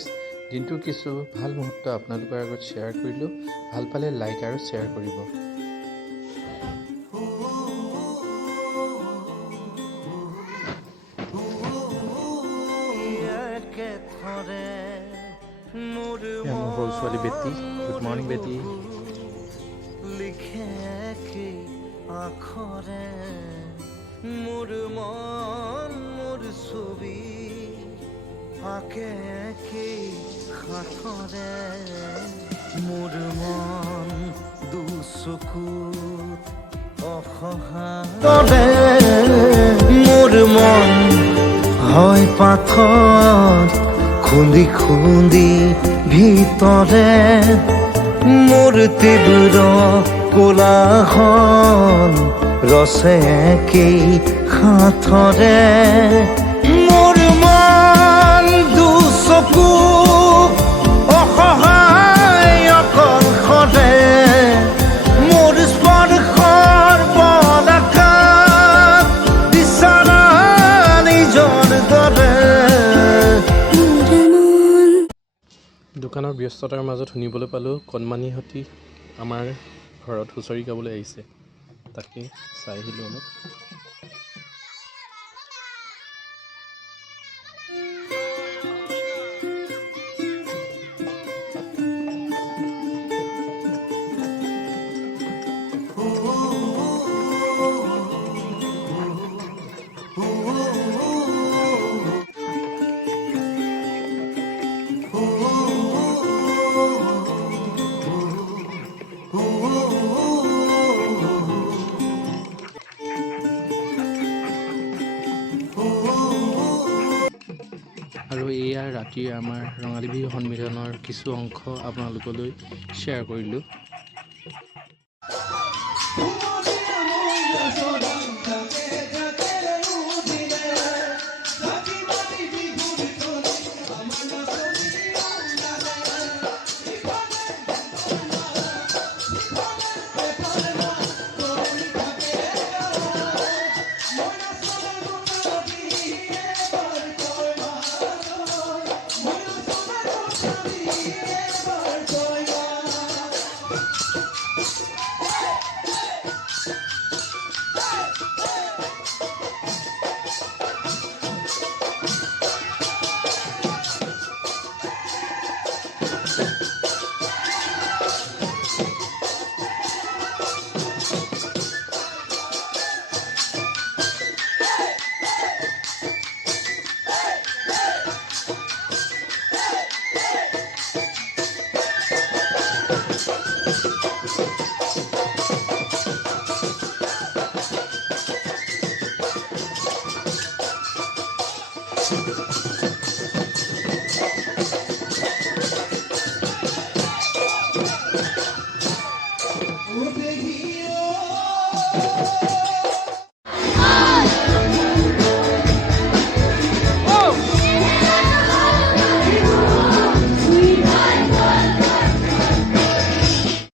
Viewers, দিনটোৰ কিছু ভাল মুহূৰ্ত আপোনালোকৰ আগত শ্বেয়াৰ কৰিলোঁ। ভাল পালে লাইক আৰু শ্বেয়াৰ কৰিব। মোৰ সৰু ছোৱালী বেটি। গুড মৰ্ণিং বেটি। লিখে কি আখৰে মোৰ মন মোৰ ছবি আকে কি সাথৰে মোৰ মন দুচকুত অসহায় মোৰ মন হয় পাথৰ খুন্দি খুন্দি ভিতৰে মোৰ তীব্ৰ কোলাহল ৰসে কি সাথৰে মোৰ মন দুচকু অসহায় অকলশৰে মোৰ স্পৰ্শৰ বলাকাত বিচৰা নিজৰ দৰে। দোকানৰ ব্যস্ততাৰ মাজত শুনিবলৈ পালোঁ কণমানিহঁতি আমাৰ ঘৰত হুঁচৰি গাবলৈ আহিছে। তাকে চাই আহিলোঁ অলপ। আৰু এয়া ৰাতিৰ আমাৰ ৰঙালী বিহু সন্মিলনৰ কিছু অংশ আপোনালোকলৈ শ্বেয়াৰ কৰিলোঁ।